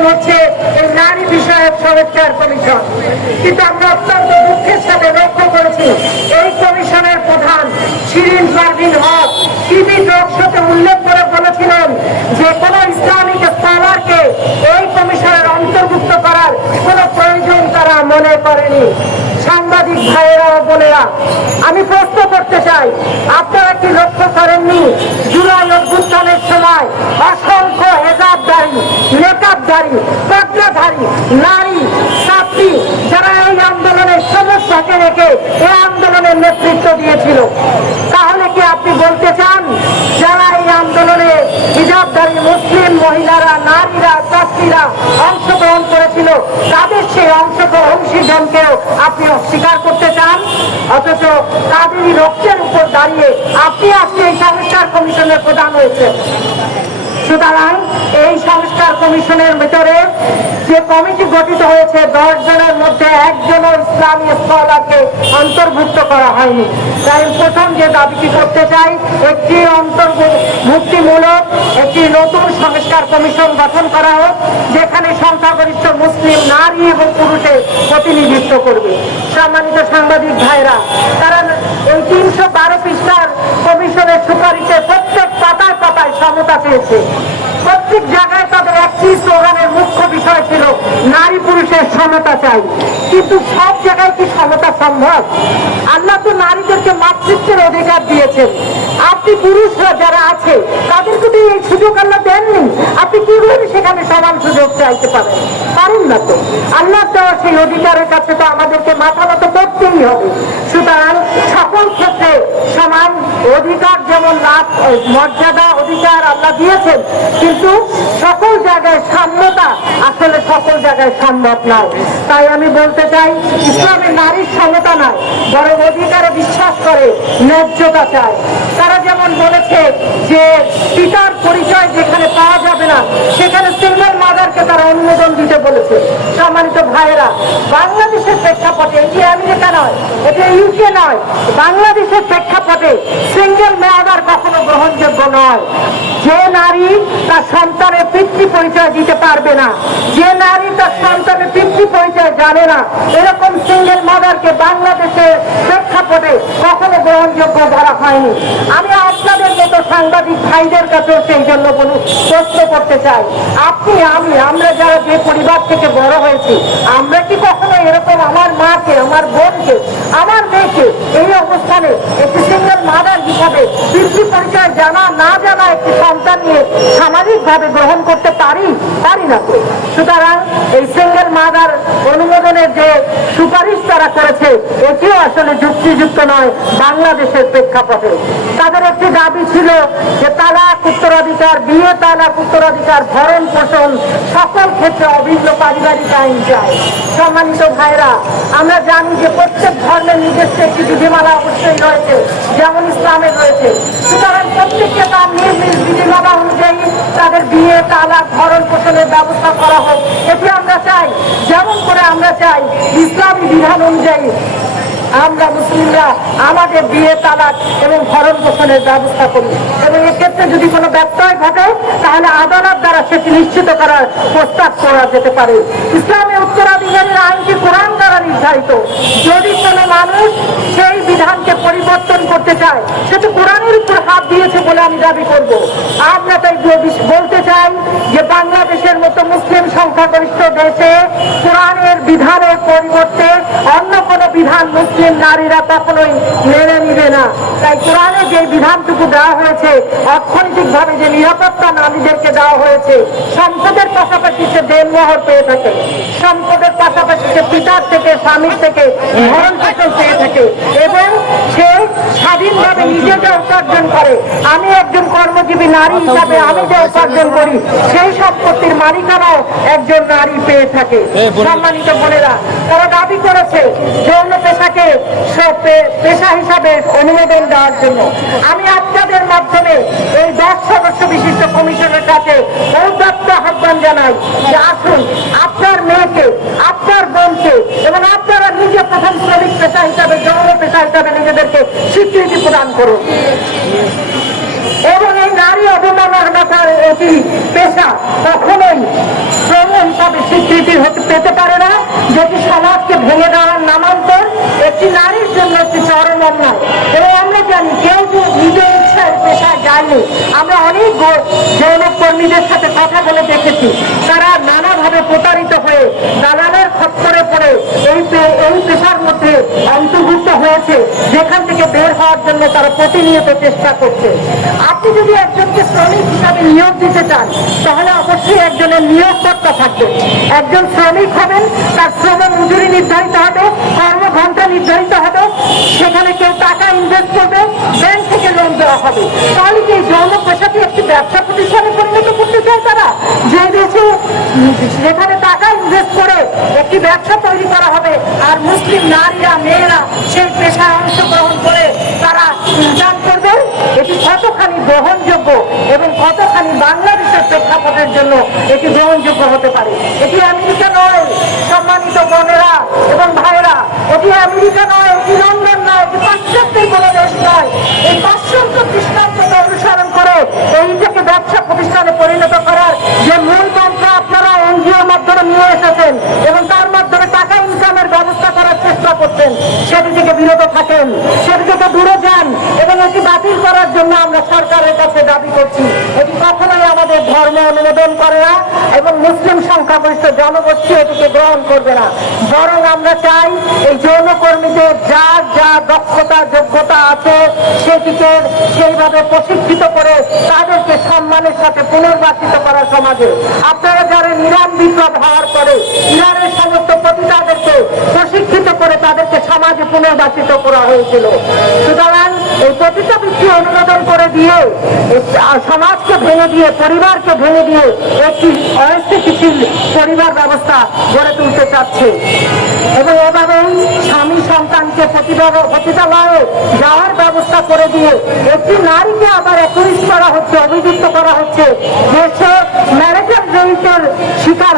Commission হচ্ছে এই নারী বিষয়ক সংস্কার কমিশন। কিন্তু আমরা অত্যন্ত দুঃখের সাথে লক্ষ্য করেছি, এই কমিশনের প্রধান শিরিন পারভিন হক টিভি টক উল্লেখ করে বলেছিলেন যে কোন ইসলামিক স্কলারকে এই কমিশনের অন্তর্ভুক্ত করার কোনো প্রয়োজন তারা মনে করেনি। সাংবাদিক ভাইয়েরা বোনেরা, আমি প্রশ্ন করতে চাই, আপনারা কি লক্ষ্য করেননি দিয়েছিল তাহলে কি আপনি বলতে চান, যারা এই আন্দোলনে হিজাবধারী মুসলিম মহিলারা, নারীরা ছাত্রীরা অংশগ্রহণ করেছিল, তাদের সেই অংশগ্রহণ অংশীজনকেও আপনি অস্বীকার করতে চান? অথচ তাদেরই রক্তের উপর দাঁড়িয়ে আপনি আজকে এই সংস্কার কমিশনের প্রধান হয়েছেন। সুতরাং এই সংস্কার কমিশনের ভিতরে যে কমিটি গঠিত হয়েছে, দশ জনের মধ্যে একজনের ইসলামী স্কলারকে অন্তর্ভুক্ত করা হয়নি। তাই প্রথম যে দাবিটি করতে চাই, একটি অন্তর্ভুক্তিমূলক একটি নতুন সংস্কার কমিশন গঠন করা হোক, যেখানে সংখ্যাগরিষ্ঠ মুসলিম নারী এবং পুরুষের প্রতিনিধিত্ব করবে। সম্মানিত সাংবাদিক ভাইরা, কারণ এই তিনশো বারো পৃষ্ঠার কমিশনের সুপারিশে প্রত্যেক পাতায় পাতায় সমতা চেয়েছে। প্রত্যেক জায়গায় তাদের একটি স্লোগানের মুখ্য বিষয় ছিল, নারী পুরুষের সমতা চাই। কিন্তু সব জায়গায় কি সমতা সম্ভব? আল্লাহ তো নারীদেরকে মাতৃত্বের অধিকার দিয়েছেন। আপনি পুরুষরা যারা আছে তাদেরকে তো এই সুযোগ আল্লাহ দেননি। আপনি কীভাবে সেখানে সমান সুযোগ চাইতে পারেন? পারেন না তো আল্লাহ দেওয়া সেই অধিকারের কাছে তো আমাদেরকে মাথা মতো করতেই হবে। সুতরাং সকল ক্ষেত্রে সমান অধিকার যেমন লাভ মর্যাদা, অধিকার আল্লাহ দিয়েছেন, কিন্তু সকল জায়গায় সাম্যতা আসলে সকল জায়গায় সম্ভব নয়। তাই আমি বলতে চাই, ইসলামে নারীর সমতা নয় বরং অধিকারে বিশ্বাস করে, ন্যায্যতা চায়। তারা যেমন বলেছে যে পিতার পরিচয় যেখানে পাওয়া যাবে না, সেখানে সিঙ্গেল মাদারকে তারা অনুমোদন দিতে বলেছে। সম্মানিত ভাইয়েরা, বাংলাদেশের প্রেক্ষাপটে এটি আমেরিকা নয়, এটি ইউকে নয়, বাংলাদেশের প্রেক্ষাপটে সিঙ্গেল মাদার কখনো গ্রহণযোগ্য নয়। যে নারী তার সন্তানের পিতৃ পরিচয় দিতে পারবে না, যে নারী তার সন্তানের পিতৃ পরিচয় জানে না, এরকম সিঙ্গেল মাদারকে বাংলাদেশের প্রেক্ষাপটে কখনো গ্রহণযোগ্য ধরা হয়নি। আমি আপনাদের মতো সাংবাদিক ভাইদের কাছেও সেই জন্য প্রশ্ন করতে চাই। আপনি, আমি, আমরা যারা যে পরিবার থেকে বড় হয়েছি, আমরা কি কখনো এরকম আমার মাকে, আমার বোনকে, আমার মেয়েকে এই অবস্থানে একটি সিঙ্গেল মাদার হিসাবে পিতৃ পরিচয় জানা, না জানা একটি সন্তান নিয়ে সামাজিকভাবে গ্রহণ করতে পারি পারি না সুতরাং এই সিঙ্গেল মাদার অনুমোদনের যে সুপারিশ তারা করেছে, এটিও আসলে যুক্তিযুক্ত নয়, বাংলাদেশের প্রেক্ষাপটে। তাদের একটি দাবি ছিল যে তালাক উত্তরাধিকার বিয়ে তালাক উত্তরাধিকার ভরণ পোষণ, সকল ক্ষেত্রে অভিন্ন পারিবারিক আইন চায়। সম্মানিত ভাইরা আমরা জানি যে প্রত্যেক ধর্মের নিজস্ব একটি বিধিমালা অবশ্যই রয়েছে, যেমন ইসলামের রয়েছে। সুতরাং প্রত্যেককে তার নিজ নিজ বিধিমালা অনুযায়ী তাদের বিয়ে তালাক ভরণ পোষণের ব্যবস্থা করা হোক। এটি আমরা চাই। যেমন করে আমরা চাই, ইসলামী বিধান অনুযায়ী আমরা মুসলিমরা আমাদের বিয়ে, তালাক এবং ভরণ পোষণের ব্যবস্থা করি। এবং এক্ষেত্রে যদি কোনো ব্যত্যয় ঘটে, তাহলে আদালত দ্বারা সেটি নিশ্চিত করার প্রস্তাব করা যেতে পারে। ইসলামে উত্তরাধিকারীর আইনটি কোরআন দ্বারা নির্ধারিত। যদি কোনো মানুষ সেই বিধানকে পরিবর্তন করতে চায় সেটা কোরআনের উপর হাত দিয়েছে বলে আমি দাবি করব আমরা তাই বল- বলতে চাই যে বাংলাদেশের মতো মুসলিম সংখ্যাগরিষ্ঠ দেশে কোরআনের বিধানের পরিবর্তে অন্য কোনো বিধান মুসলিম নারীরা কখনোই মেনে নিবে না। তাই কোরআনে যে বিধানটুকু দেওয়া হয়েছে অর্থনৈতিক ভাবে যে নিরাপত্তা নারীদেরকে দেওয়া হয়েছে সম্পদের পাশাপাশি সে দেনমোহর পেয়ে থাকে। সম্পদের পাশাপাশি সে পিতার থেকে স্বামীর থেকে ভরণ পোষণ পেয়ে থাকে এবং সে স্বাধীনভাবে নিজেকে উপার্জন করে। আমি একজন কর্মজীবী নারী হিসাবে আমি যে উপার্জন করি সেই সম্পত্তির মালিকানাও একজন নারী পেয়ে থাকে। সম্মানিত বোনেরা তারা দাবি করেছে যৌন পেশাকে পেশা হিসাবে অনুমোদন দেওয়ার জন্য। আমি আপনাদের মাধ্যমে এই দশ সদস্য বিশিষ্ট কমিশনের কাছে ঔদাত্ত আহ্বান জানাই যে আসুন আপনার মেয়েকে, আপনার বোনকে এবং আপনারা নিজে প্রথম শ্রমিক পেশা হিসাবে, যৌন পেশা হিসাবে নিজেদেরকে স্বীকৃতি প্রদান করুন। এবং এই নারী অবমান নামক এটি পেশা কখনোই শ্রম হিসাবে স্বীকৃতি পেতে পারে না। যেটি সমাজকে ভেঙে দেওয়ার নামান্তর একটি নারীর জন্য একটি চরম অন্যায়। এবং আমরা জানি, কেউ নিজের ইচ্ছায় পেশায় যায়নি। আমরা অনেক যৌনকর্মীদের যৌন কর্মীদের সাথে কথা বলে দেখেছি তারা নানাভাবে প্রতারিত হয়ে দালালের খপ্পরে পড়ে এই পে- এই পেশার মধ্যে অন্তর্ভুক্ত হয়েছে যেখান থেকে বের হওয়ার জন্য তারা প্রতিনিয়ত চেষ্টা করছে। আপনি যদি একজনকে শ্রমিক হিসাবে নিয়োগ দিতে চান, তাহলে অবশ্যই একজনের নিয়োগকর্তা থাকবে। একজন শ্রমিক হবেন, তার শ্রম মজুরি নির্ধারিত হবে, কর্মঘণ্টা নির্ধারিত হবে, সেখানে কেউ টাকা ইনভেস্ট করবে ব্যাংক থেকে লোন দেওয়া হবে। তাহলে কি এই যৌন পেশাকে একটি ব্যবসা প্রতিষ্ঠানে পরিণত করতে চায় তারা? যে দেশে সেখানে টাকা ইনভেস্ট করে একটি ব্যবসা তৈরি করা হবে। আর মুসলিম নারীরা, মেয়েরা সেই পেশায় অংশগ্রহণ করে তারা ইনকাম করবে। এটি কতখানি গ্রহণযোগ্য এবং কতখানি বাংলাদেশের প্রেক্ষাপটের জন্য এটি গ্রহণযোগ্য হতে পারে? এটি আমেরিকা নয়, সম্মানিত বোনেরা এবং ভাইরা এটি আমেরিকা নয়, এটি লন্ডন নয়, এটি পাশ্চাত্যের কোনো দেশ নয়। এই পাশ্চাত্য দৃষ্টান্তকে অনুসরণ করে এইটাকে ব্যবসা প্রতিষ্ঠানে পরিণত করার যে মূল মন্ত্র আপনারা এনজিওর মাধ্যমে নিয়ে এসেছেন এবং তার মাধ্যমে টাকা ইনকামের ব্যবস্থা করার চেষ্টা করছেন, সেটি থেকে বিরত থাকেন, সেটি থেকে দূরে যান এবং এটি বাতিল করার জন্য আমরা সরকারের কাছে দাবি করছি। এটি কখনোই আমাদের ধর্ম অনুমোদন করে না এবং মুসলিম সংখ্যাগরিষ্ঠ জনগোষ্ঠী এটিকে গ্রহণ করবে না। বরং আমরা চাই এই যৌনকর্মীদের যার যা দক্ষতা, যোগ্যতা আছে, সেটিকে সেইভাবে প্রশিক্ষিত করে তাদেরকে সম্মানের সাথে পুনর্বাসিত করা সমাজে। আপনারা যারা ইরান বিপ্লব হওয়ার পরে, ইরানের সমস্ত তাদেরকে পুনর্বাসিত করা হয়েছিল। সুতরাং এই পতিতাবৃত্তি অনুমোদন করে দিয়ে সমাজকে ভেঙে দিয়ে, পরিবারকে ভেঙে দিয়ে একটি অস্থিতিশীল পরিবার ব্যবস্থা গড়ে তুলতে চাচ্ছে। এবং এভাবেই স্বামী সন্তানকে প্রতিভা- পতিতালয়ে যাওয়ার ব্যবস্থা করে দিয়ে একটি নারীকে আবার একুশ করা হচ্ছে, অভিযুক্ত করা হচ্ছে। যে সে ম্যারেজের রেইটের শিকার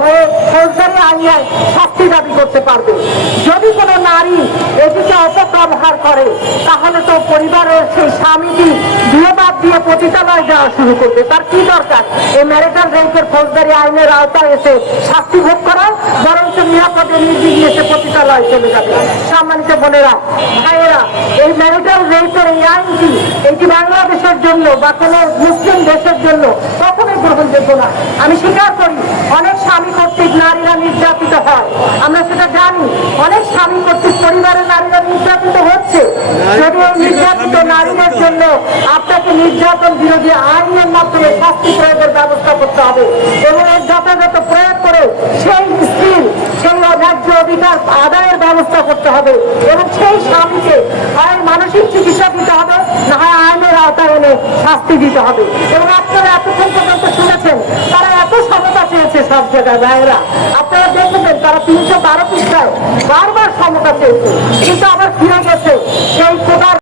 হয়ে ফৌজদারি আইনায় শাস্তি দাবি করতে পারবে। যদি নারী এটিকে অপব্যবহার করে, তাহলে তো পরিবারের সেই স্বামীটি বিয়ে বাদ দিয়ে পতিতালয় যাওয়া শুরু করবে। তার কি দরকার? এই ম্যারিটাল রেপের ফৌজদারি আইনের আওতায় এসে শাস্তি ভোগ করা, বরঞ্চ নিরাপদে নির্বিঘ্নে এসে পতিতালয় চলে যাবে। সম্মানিত বোনেরা, ভাইয়েরা, এই ম্যারিটাল রেপের এই আইনটি এটি বাংলাদেশের জন্য বা কোনো মুসলিম দেশের জন্য কখনোই গ্রহণযোগ্য না। আমি স্বীকার করি, অনেক স্বামী কর্তৃক নারীরা নির্যাতিত হয়। আমরা সেটা জানি, অনেক স্বামী কর্তৃক পরিবারের নারীরা নির্যাতিত হচ্ছে। যদি এই নির্যাতিত নারীদের জন্য আপনাকে নির্যাতন বিরোধী আইনের মাধ্যমে শাস্তি প্রয়োগের ব্যবস্থা করতে হবে এবং এর যথাযথ প্রয়োগ করে সেই স্ত্রীর সেই ন্যায্য অধিকার আদায়ের ব্যবস্থা করতে হবে এবং সেই স্বামীকে হয় মানসিক চিকিৎসা দিতে হবে না হয় আইনের আওতায় এনে শাস্তি দিতে হবে। এবং আপনারা এতক্ষণ পর্যন্ত শুনেছেন তারা এত সমতা চেয়েছে সব জায়গায় ভাইয়েরা আপনারা দেখেছেন তারা তিনশো বারো পৃষ্ঠায় বারবার সমতা চেয়েছে। কিন্তু আবার ফিরে গেছে সেই কোটার